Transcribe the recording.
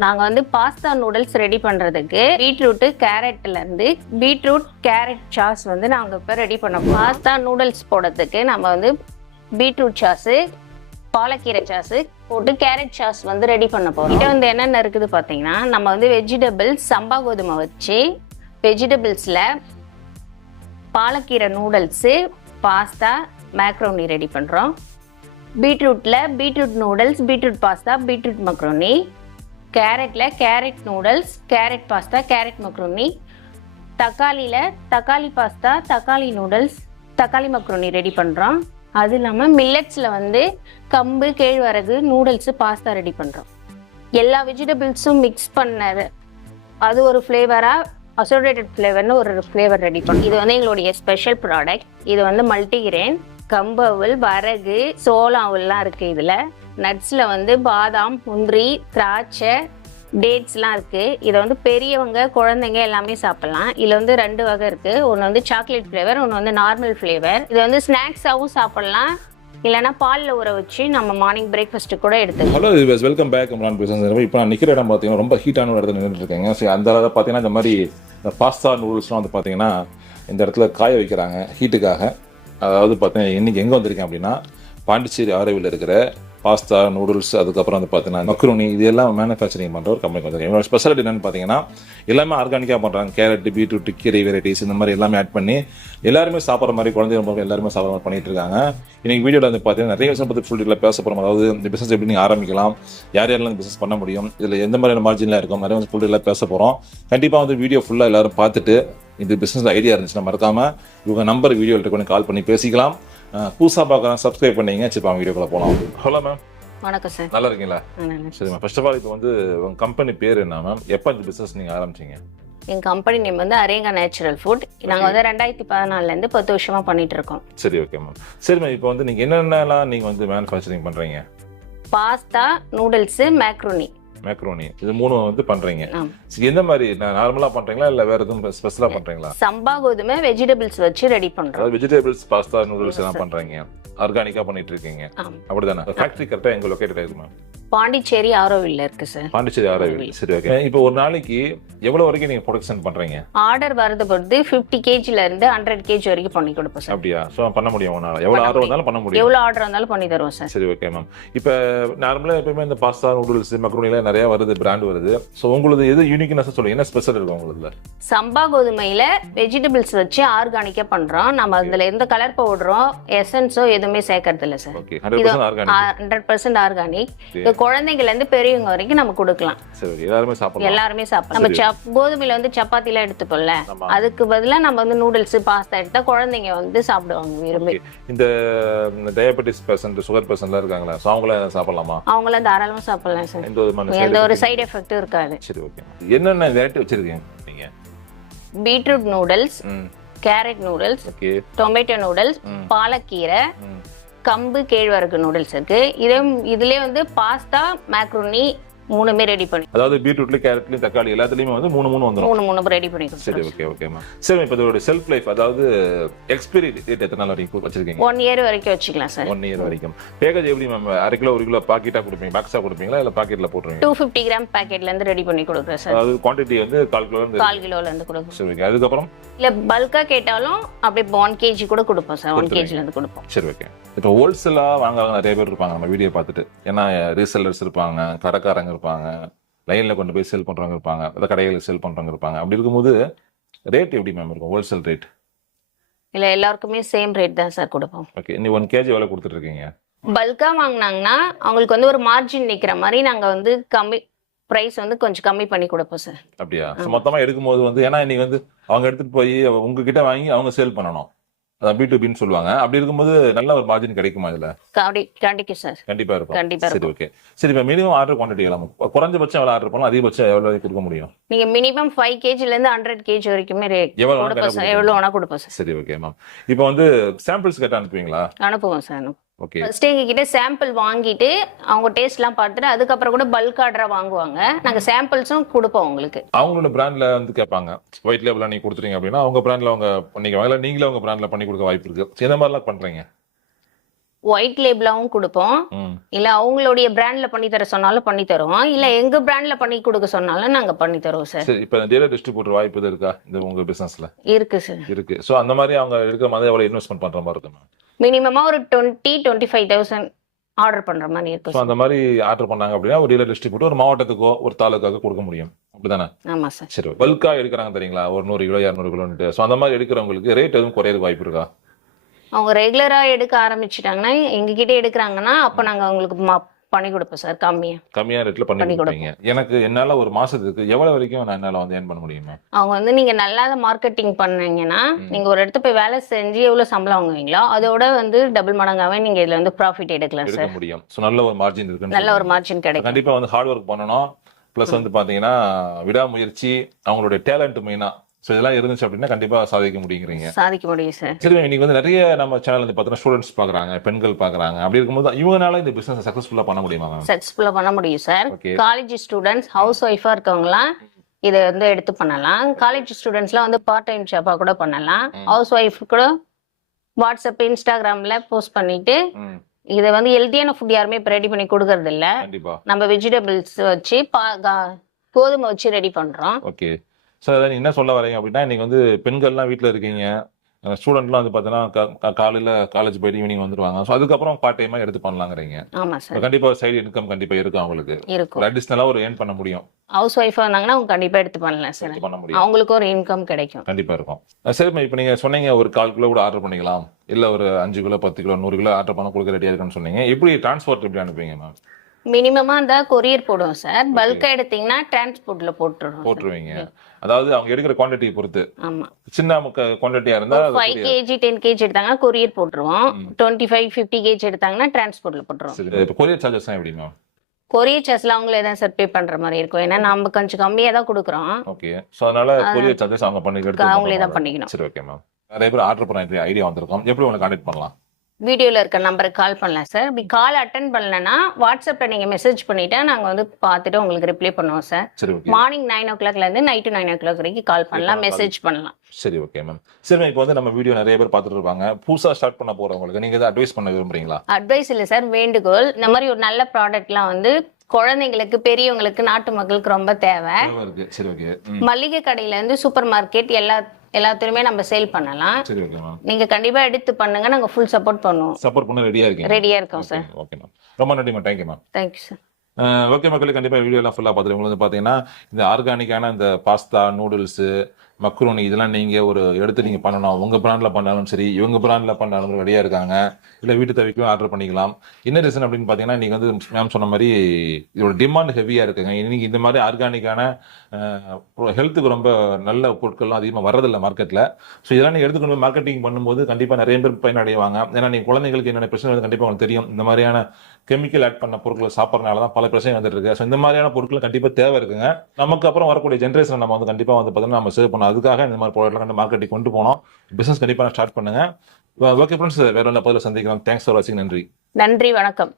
நாங்கள் வந்து pasta noodles ready பண்ணுறதுக்கு பீட்ரூட்டு கேரட்லேருந்து பீட்ரூட் கேரட் சாஸ் வந்து நாங்கள் இப்போ ரெடி பண்ணோம். பாஸ்தா நூடுல்ஸ் போடுறதுக்கு நம்ம வந்து பீட்ரூட் சாஸு, பாலக்கீரை சாஸு போட்டு கேரட் சாஸ் வந்து ரெடி பண்ண போகிறோம். இதை வந்து என்னென்ன இருக்குது பார்த்தீங்கன்னா, நம்ம வந்து வெஜிடபிள்ஸ் சம்பா கோதுமை வச்சு வெஜிடபிள்ஸில் பாலக்கீரை நூடுல்ஸு, பாஸ்தா, மேக்ரோனி ரெடி பண்ணுறோம். பீட்ரூட்டில் beetroot noodles, beetroot pasta, beetroot macaroni. கேரட்டில் carrot noodles, carrot pasta, carrot macaroni. தக்காளியில் தக்காளி பாஸ்தா, தக்காளி நூடுல்ஸ், தக்காளி மக்ரோனி ரெடி பண்ணுறோம். அது இல்லாமல் மில்லட்ஸில் வந்து கம்பு, கேழ்வரகு, நூடுல்ஸு, பாஸ்தா ரெடி பண்ணுறோம். எல்லா வெஜிடபிள்ஸும் மிக்ஸ் பண்ண அது ஒரு ஃப்ளேவராக அசோசியேட்டட் ஃப்ளேவர்னு ஒரு ஃப்ளேவர் ரெடி பண்ணும். இது வந்து எங்களுடைய ஸ்பெஷல் ப்ராடக்ட். இது வந்து மல்டிகிரெயின், கம்பு அவல், வரகு, சோளம் அவல்லாம் இருக்குது. இதில் நட்ஸில் வந்து பாதாம், முந்திரி, திராட்சை, டேட்ஸ்லாம் இருக்குது. இதை வந்து பெரியவங்க, குழந்தைங்க எல்லாமே சாப்பிட்லாம். இதில் வந்து 2 வகை இருக்குது. ஒன்று வந்து சாக்லேட் ஃப்ளேவர், ஒன்று வந்து நார்மல் ஃப்ளேவர். இதை வந்து ஸ்நாக்ஸாகவும் சாப்பிட்லாம், இல்லைனா பாலில் ஊற வச்சு நம்ம மார்னிங் பிரேக்ஃபாஸ்ட்டு கூட எடுத்துக்கலாம். Hello viewers, welcome back Amran business. இப்போ நான் நிற்கிற இடம் பார்த்தீங்கன்னா ரொம்ப ஹீட்டான இடத்துல நின்றுட்டு இருக்கேங்க. சரி, அந்த அளவுக்கு பார்த்தீங்கன்னா இந்த மாதிரி பாஸ்தா நூடுல்ஸ்லாம் வந்து பார்த்தீங்கன்னா இந்த இடத்துல காய வைக்கிறாங்க ஹீட்டுக்காக. அதாவது பார்த்தீங்கன்னா இன்றைக்கி எங்கே வந்திருக்கேன் அப்படின்னா, பாண்டிச்சேரி ஆரோவில் இருக்கிற பாஸ்தா நூடுல்ஸ், அதுக்கப்புறம் வந்து பார்த்தீங்கன்னா மக்ரோனி, இது எல்லாம் மேனுஃபேக்சரிங் பண்ணுற ஒரு கம்பெனி வந்திருக்கேன். என்னோட ஸ்பெஷாலிட்டி என்னென்னு பார்த்தீங்கன்னா, எல்லாமே ஆர்கானிக்காக பண்ணுறாங்க. கேரட், பீட்ரூட், கீரை வெரைட்டிஸ் இந்த மாதிரி எல்லாமே ஆட் பண்ணி எல்லாருமே சாப்பிட்ற மாதிரி, குழந்தைங்க எல்லாருமே சாப்பிட்ற மாதிரி பண்ணிட்டு இருக்காங்க. இன்னைக்கு வீடியோவில் வந்து பார்த்தீங்கன்னா நிறைய விஷயம் பற்றி ஃபுல் டீட்டெயிலாக பேச போகிறோம். அதாவது இந்த பிஸ்னஸ் எப்படி நீங்கள் ஆரம்பிக்கலாம், யார் யாரெல்லாம் பிஸ்னஸ் பண்ண முடியும், இதில் எந்த மாதிரியான மார்ஜின்லாம் இருக்கும், நிறைய ஃபுல் டீட்டெயிலாக பேச போகிறோம். கண்டிப்பாக வந்து வீடியோ ஃபுல்லாக எல்லாரும் பார்த்துட்டு இந்த பிஸ்னஸில் ஐடியா இருந்துச்சுன்னா மறக்காமல் இவங்க நம்பர் வீடியோவில் இருக்க கால் பண்ணி பேசிக்கலாம். புதுசாக பார்க்குறேன், சப்ஸ்கிரைப் பண்ணிங்க. வச்சுப்பாங்க வீடியோக்குள்ள போகலாம். Hello ma'am. வணக்கம் சார். நல்லா இருக்கீங்களா? சரி மேம். ஃபர்ஸ்ட் ஆஃப் ஆல் இப்போ வந்து உங்கள் கம்பெனி பேர் என்ன மேம்? எப்போ இந்த பிஸ்னஸ் நீங்கள் ஆரம்பிச்சிங்க? எங்கள் கம்பெனி நேம் வந்து அரேங்கா நேச்சுரல் ஃபுட். நாங்கள் வந்து 2014 10 வருஷமாக பண்ணிட்டு இருக்கோம். சரி, ஓகே மேம். சரி மேம், இப்போ வந்து நீங்கள் என்னென்னலாம் நீங்கள் வந்து மேனுஃபேக்சரிங் பண்ணுறீங்க? Pasta, noodles, macaroni. மேக்ரோனி, இது 3 வந்து பண்றீங்க. எந்த மாதிரி நார்மலா பண்றீங்களா இல்ல வேற எதுவும் ஸ்பெஷலா பண்றீங்களா? சம்பா கோதுமை வெஜிடபிள்ஸ் வச்சு ரெடி பண்றோம். அதாவது வெஜிடபிள்ஸ், பாஸ்தா, நூடுல்ஸ் எல்லாம் பண்றீங்க, ஆர்கானிக்கா பண்ணிட்டு இருக்கீங்க, அப்படிதானே? ஃபேக்டரி கரெக்டா எங்க லொகேட்டட் ஆயிருக்குமா? பாண்டிச்சேரி ஆரோவில் இருக்கு சார். பாண்டிச்சேரி ஆரோவில். சரி, ஓகே. இப்போ ஒரு நாளைக்கு எவ்வளவு வரைக்கும் நீங்க ப்ரொடக்ஷன் பண்றீங்க? ஆர்டர் வரது பொறுத்து 50 kgல இருந்து 100 kg வரைக்கும் பண்ணி கொடுப்போம் சார். அப்படியா? சோ பண்ண முடியும் உங்களால? எவ்வளவு ஆர்டர் வந்தாலும் பண்ண முடியும்? எவ்வளவு ஆர்டர் வந்தாலும் பண்ணி தருவோம் சார். சரி, ஓகே மேம். இப்போ நார்மலா எப்பவுமே இந்த பாஸ்தா, நூடுல்ஸ், மக்ரோனி எல்லாம் நிறைய வருது, பிராண்ட் வருது. சோ உங்களுக்கு எது யூனிக்னஸ் சொல்லுங்க, என்ன ஸ்பெஷல் இருக்கு உங்களுக்கு? சம்பா கோதுமையில வெஜிடபிள்ஸ் வச்சு ஆர்கானிக்கா பண்றோம். நம்ம அதுல எந்த கலர் பவுடரோ எசன்ஸோ எதுவுமே சேர்க்கறது இல்ல சார். Okay, 100% organic. 100% ஆர்கானிக். இது குழந்தைங்கல இருந்து பெரியவங்க வரைக்கும் நம்ம கொடுக்கலாம். சரி, எல்லாரும் சாப்பிடலாம். எல்லாரும் சாப்பிடலாம். நம்ம கோதுமையில வந்து சப்பாத்தி எல்லாம் எடுத்துப்போம்ல, அதுக்கு பதிலா நம்ம வந்து நூடுல்ஸ், பாஸ்தா எடுத்தா குழந்தைங்க வந்து சாப்பிடுவாங்க விரும்பி. இந்த டயபெட்டிஸ் பேஷண்ட், சுகர் பேஷண்ட்லாம் இருக்காங்களா, சோ அவங்கள சாப்பிடலாமா? அவங்கள தாராளமா சாப்பிடலாம் சார். எந்த ஒரு சைடு எஃபெக்ட்டும் இருக்காது. சரி, ஓகே. என்னென்ன வெரைட்டி வச்சிருக்கீங்க நீங்க? Beetroot noodles, carrot noodles, tomato noodles, பாலக்கீரை, கம்பு, கேழ்வரகு நூடுல்ஸ் இருக்கு. இதுலயே வந்து பாஸ்தா, மேக்ரோனி 3மே ரெடி பண்ணி, அதாவது பீட்ரூட்ல, கேரட்ல, தக்காளி எல்லாத்துலயுமே வந்து 3 வந்துரும். 3 ரெடி பண்ணி. சரி, ஓகே, ஓகே மேம். சரி, இப்போ இதோட செல்ஃப் லைஃப், அதாவது எக்ஸ்பைரி டேட் எத்தனை நாள் வரைக்கும் வச்சிருக்கீங்க? 1 இயர் வரைக்கும் வச்சுக்கலாம் சார். 1 இயர் வரைக்கும். பேக்கேஜ் எப்படி மேம்? 1/2 கிலோ 1 கிலோ பாக்கெட்டா கொடுப்பீங்க, பாக்ஸா கொடுப்பீங்களா இல்ல பாக்கெட்ல போட்டுருவீங்க? 250 கிராம் பாக்கெட்ல இருந்து ரெடி பண்ணி கொடுக்குறேன் சார். அதாவது குவாண்டிட்டி வந்து 1/4 கிலோல இருந்து கொடுப்போம். சரி, ஓகே. அதுக்கு அப்புறம் இல்ல பல்கா கேட்டாலும் அப்படியே 1 kg கூட கொடுப்போம் சார். 1 kgல இருந்து கொடுப்போம். சரி, ஓகே. இப்போ ஹோல்சேலா வாங்குறவங்க நிறைய பேர் இருப்பாங்க நம்ம வீடியோ பார்த்துட்டு. ஏன்னா ரீசெல்லர்ஸ் இருப்பாங்க, கடைக்காரங்க இருப்பாங்க, லைன்ல கொண்டு போய் சேல் பண்றவங்க இருப்பாங்க, அதாவது கடைகளுக்கு சேல் பண்றவங்க இருப்பாங்க. அப்படி இருக்கும்போது ரேட் எப்படி மேம் இருக்கும், ஹோல்சேல் ரேட்? இல்ல எல்லாருக்குமே சேம் ரேட் தான் சார் கொடுப்போம். ஓகே. நீ 1 kg எவ்வளவு கொடுத்துட்டு இருக்கீங்க? பல்கா வாங்கினாங்கன்னா அவங்களுக்கு வந்து ஒரு மார்ஜின் நிக்கிற மாதிரி நாங்க வந்து கம்மி பிரைஸ் வந்து கொஞ்சம் கம்மி பண்ணி கொடுப்போம் சார். அப்படியா? மொத்தமா எடுக்கும்போது வந்து, ஏன்னா நீங்க வந்து அவங்க எடுத்துட்டு போய் உங்ககிட்ட வாங்கி அவங்க சேல் பண்ணணும், அதான் B2Bன்னு சொல்லுவாங்க. அப்படி இருக்கும்போது நல்ல ஒரு மார்ஜின் கிடைக்குமா இதுல? கண்டிப்பா சார். கண்டிப்பா இருக்கும். சரி, ஓகே. சரி, இப்போ மினிமம் ஆர்டர் குவான்டிட்டி எல்லாம் குறைஞ்சபட்சம் எவ்வளவு ஆர்டர் பண்ணலாம், அதிகபட்சம் எவ்வளவு கொடுக்க முடியும்? நீங்க மினிமம் 5 kgல இருந்து 100 kg வரைக்குமே எவ்வளவு வேணா கொடுப்போம் சார். சரி, ஓகே மேம். இப்போ வந்து சாம்பிள்ஸ் கேட்டா அனுப்புவீங்களா? அனுப்புவோம் சார். ஓகே. ஃபர்ஸ்ட் எங்க கிட்ட சாம்பிள் வாங்கிட்டு அவங்க டேஸ்ட்லாம் பார்த்துட்டு அதுக்கப்புறம் கூட பல்க் ஆர்டரா வாங்குவாங்க. நாங்க சாம்பிள்ஸும் கொடுப்போம் உங்களுக்கு. அவங்களோட பிராண்ட்ல வந்து கேட்பாங்க, ஒயிட் லேபிளா நீங்க கொடுத்துறீங்க அப்படின்னா அவங்க பிராண்ட்ல அவங்க பண்ணிக்குவாங்க, இல்ல நீங்களே அவங்க பிராண்ட்ல பண்ணி கொடுக்க வாய்ப்பு இருக்கு. எந்த மாதிரிலாம் பண்றீங்க? ஒயிட் லேபிளாவும் கொடுப்போம், ம். இல்ல அவங்களுடைய பிராண்ட்ல பண்ணி தர சொன்னாலும் பண்ணி தருவோம், இல்ல எங்க பிராண்ட்ல பண்ணி கொடுக்க சொன்னாலும் நாங்க பண்ணி தருவோம் சார். சரி, இப்ப டீலர் டிஸ்ட்ரிபியூட்டர் வாய்ப்பு எதுவும் இருக்கா இந்த உங்க பிசினஸ்ல? இருக்கு சார். இருக்கு. சோ அந்த மாதிரி அவங்க இருக்கிற மாதிரி எவ்வளவு இன்வெஸ்ட்மெண்ட் பண்ற மாதிரி இருக்கு மேம்? மினிமமா ஒரு 20-25,000 ஆர்டர் பண்ற மாதிரி இருக்கும் ஸோ சார். அந்த மாதிரி ஆர்டர் பண்ணாங்க அப்படின்னா ஒரு டீலர் டிஸ்ட்ரிபியூட்டர் ஒரு மாவட்டத்துக்கோ ஒரு தாலுக்காக்கோ கொடுக்க முடியும், அப்படிதானே? ஆமா சார். சரி, பல்கா எடுக்கிறாங்க தெரியுங்களா, ஒரு 100 கிலோ 200 கிலோன்ட்டு. ஸோ அந்த மாதிரி எடுக்கிறவங்களுக்கு ரேட் எதுவும் குறையறதுக்கு வாய்ப்பு இருக்கா? அவங்க ரெகுலரா எடுக்க ஆரம்பிச்சிட்டாங்கன்னா எங்ககிட்ட எடுக்கிறாங்கன்னா அப்ப நாங்க அவங்களுக்கு பண்ணி கொடுப்போம் சார், கம்மியா ரேட்ல பண்ணி கொடுப்பீங்க. எனக்கு என்னால ஒரு மாசத்துக்கு எவ்வளவு வரைக்கும் நான் என்னால வந்து ஏர்ன் பண்ண முடியுமா? அவங்க வந்து நீங்க நல்லா மார்க்கெட்டிங் பண்ணீங்கன்னா நீங்க ஒரு இடத்துல போய் வேலை செஞ்சு எவ்வளவு சம்பளம் வாங்குவீங்களோ அதோட வந்து டபுள் மடங்காவே நீங்க இதுல வந்து ப்ராஃபிட் எடுக்கலாம் எடுக்க சார். முடியும். ஸோ நல்ல ஒரு மார்ஜின் இருக்கு, நல்ல ஒரு மார்ஜின் கிடைக்கும். கண்டிப்பா வந்து ஹார்ட் ஒர்க் பண்ணணும். பிளஸ் வந்து பாத்தீங்கன்னா விடாமுயற்சி, அவங்களுடைய டேலண்ட் மெயினா. ஸோ இதெல்லாம் இருந்துச்சு அப்படின்னா கண்டிப்பா சாதிக்க முடியுங்கிறீங்க. சாதிக்க முடியும் சார். சரி, இன்னைக்கு வந்து நிறைய நம்ம சேனல் வந்து பார்த்தீங்கன்னா ஸ்டூடெண்ட்ஸ் பார்க்குறாங்க, பெண்கள் பார்க்குறாங்க. அப்படி இருக்கும்போது இவங்கனால இந்த பிசினஸ் சக்ஸஸ்ஃபுல்லாக பண்ண முடியுமா மேம்? சக்ஸஸ்ஃபுல்லா பண்ண முடியும் sir. Okay. College students, house ஒய்ஃபா இருக்கவங்களாம் இதை வந்து எடுத்து பண்ணலாம். காலேஜ் ஸ்டூடெண்ட்ஸ்லாம் வந்து பார்ட் டைம் ஜாப்பா கூட பண்ணலாம். ஹவுஸ் ஒய்ஃப் கூட வாட்ஸ்அப் இன்ஸ்டாகிராம்ல போஸ்ட் பண்ணிட்டு இதை வந்து ஹெல்த்தியான ஃபுட் யாருமே இப்போ ரெடி பண்ணி கொடுக்கறது இல்ல. கண்டிப்பா நம்ம வெஜிடபிள்ஸ் வச்சு கோதுமை வச்சு ரெடி பண்றோம். ஓகே. ஸோ அதான் என்ன சொல்ல வரீங்க அப்படின்னா, இன்னைக்கு வந்து பெண்கள்லாம் வீட்டில் இருக்கீங்க, ஸ்டூடெண்ட்லாம் வந்து பார்த்தீங்கன்னா காலையில் காலேஜ் போயிட்டு ஈவினிங் வந்துருவாங்க. ஸோ அதுக்கப்புறம் பார்ட் டைமாக எடுத்து பண்ணலாங்கிறீங்க. ஆமா சார். கண்டிப்பாக சைடு இன்கம் கண்டிப்பாக இருக்கும் அவங்களுக்கு, இருக்கும். ஒரு அடிஷ்னலாக ஒரு ஏர்ன் பண்ண முடியும். ஹவுஸ் ஒய்ஃபா இருந்தாங்கன்னா அவங்க கண்டிப்பா எடுத்து பண்ணலாம் சார், பண்ண முடியும், அவங்களுக்கு ஒரு இன்கம் கிடைக்கும். கண்டிப்பா இருக்கும். சரி, இப்போ நீங்க சொன்னீங்க ஒரு 1/4 கிலோ கூட ஆர்டர் பண்ணிக்கலாம், இல்ல ஒரு 5 கிலோ 10 கிலோ 100 கிலோ ஆர்டர் பண்ண கொடுக்க ரெடியா இருக்குன்னு சொன்னீங்க. எப்படி டிரான்ஸ்போர்ட் எப்படி அனுப்புவீங்க மேம்? மினிமமா இருந்தா கொரியர் போடுவோம் சார். பல்கா எடுத்தீங்கன்னா டிரான்ஸ்போர்ட்ல போட்டுருவீங்க. அதாவது அவங்க எடுக்கிற குவாண்டிட்டியை பொறுத்து. ஆமா. சின்ன குவாண்டிட்டியா இருந்தா 5 kg 10 kg எடுத்தாங்கன்னா கொரியர் போட்டுருவோம். 25-50 kg எடுத்தாங்கன்னா டிரான்ஸ்போர்ட்ல போட்டுருவோம். இப்போ கொரியர் சார்ஜஸ் எப்படி மேம்? கொரியர் சார்ஜ்ல அவங்களே தான் சார் பே பண்ற மாதிரி இருக்கும், ஏன்னா நம்ம கொஞ்சம் கம்மியா தான் கொடுக்குறோம். ஓகே. ஸோ அதனால கொரியர் சார்ஜஸ் அவங்க அவங்களே தான் பண்ணிக்கணும். சரி, ஓகே மேம். நிறைய பேர் ஆர்டர் பண்ண ஐடியா வந்திருக்கும், எப்படி உங்களை கான்டாக்ட் பண்ணலாம்? வீடியோல இருக்க நம்பருக்கு கால் பண்ணலாம் சார். இப்படி கால் அட்டன் பண்ணலன்னா வாட்ஸ்அப்ல நீங்க மெசேஜ் பண்ணிட்டா நாங்க வந்து பார்த்துட்டு உங்களுக்கு ரிப்ளை பண்ணுவோம் சார். சரி, ஓகே. மார்னிங் 9 o'clock இருந்து நைட் 9 o'clock வரைக்கும் கால் பண்ணலாம், மெசேஜ் பண்ணலாம். சரி, ஓகே மேம். சரி, இப்போ வந்து நம்ம வீடியோ நிறைய பேர் பார்த்துட்டு இருப்பாங்க, புதுசா ஸ்டார்ட் பண்ண போறவங்களுக்கு நீங்க ஏதாவது அட்வைஸ் பண்ண விரும்புறீங்களா? அட்வைஸ் இல்ல சார், வேண்டுகோள். இந்த மாதிரி ஒரு நல்ல ப்ராடக்ட்லாம் வந்து குழந்தைங்களுக்கு, பெரியவங்களுக்கு, நாட்டு மக்களுக்கு ரொம்ப தேவை. சரி, ஓகே. மளிகை கடையில இருந்து சூப்பர் மார்க்கெட் எல்லாத்துலயுமே நம்ம சேல் பண்ணலாம். சரி, ஓகே மேம். நீங்க கண்டிப்பா எடுத்து பண்ணுங்க, நாங்க ஃபுல் சப்போர்ட் பண்ணுவோம். சப்போர்ட் பண்ண ரெடியா இருக்கோம் சார். ஓகே மேம், ரொம்ப நன்றி ma'am. Thank you ma'am. Thank you sir. Okay மக்களே, கண்டிப்பாக வீடியோலாம் ஃபுல்லாக பார்த்துட்டு உங்களுக்கு வந்து பார்த்தீங்கன்னா இந்த ஆர்கானிக்கான இந்த பாஸ்தா, நூடுல்ஸு, மக்ரூனி இதெல்லாம் நீங்கள் ஒரு எடுத்து நீங்கள் பண்ணணும். உங்கள் பிராண்டில் பண்ணாலும் சரி, இவங்க பிராண்டில் பண்ணாலும் ரெடியாக இருக்காங்க. இல்லை வீட்டு தேவைக்கும் ஆர்டர் பண்ணிக்கலாம். என்ன ரீசன் அப்படின்னு பார்த்தீங்கன்னா, நீங்கள் வந்து மேம் சொன்ன மாதிரி இதோட டிமாண்ட் ஹெவியாக இருக்குங்க. இன்னைக்கு இந்த மாதிரி ஆர்கானிக்கான ஹெல்த்துக்கு ரொம்ப நல்ல பொருட்கள்லாம் அதிகமாக வர்றதில்லை மார்க்கெட்டில். ஸோ இதெல்லாம் நீங்கள் எடுத்துக்கொண்டு போய் மார்க்கெட்டிங் பண்ணும்போது கண்டிப்பாக நிறைய பேர் பயனடைவாங்க. ஏன்னா நீங்கள் குழந்தைங்களுக்கு என்னென்ன பிரச்சனை வந்து கண்டிப்பாக உங்களுக்கு தெரியும். இந்த மாதிரியான கெமிக்கல் ஆட் பண்ண பொருட்களை சாப்பிட்றதுனால தான் பல பிரச்சனை வந்துட்டு இருக்கு. ஸோ இந்த மாதிரியான பொருட்கள் கண்டிப்பாக தேவை இருக்குங்க. நமக்கு அப்புறம் வரக்கூடிய ஜென்ரேஷன் நம்ம வந்து கண்டிப்பாக வந்து பார்த்தீங்கன்னா நம்ம சேவ் பண்ணோம். அதுக்காக இந்த மாதிரி ப்ராடக்ட்லாம் கண்டு மார்க்கெட்டிங் கொண்டு போனோம். பிசினஸ் கண்டிப்பாக ஸ்டார்ட் பண்ணுங்க. ஓகே ஃப்ரெண்ட்ஸ், வேற ஒன்றும் பதில் சந்திக்கலாம். தேங்க்ஸ் ஃபார் வாட்சிங். நன்றி. நன்றி, வணக்கம்.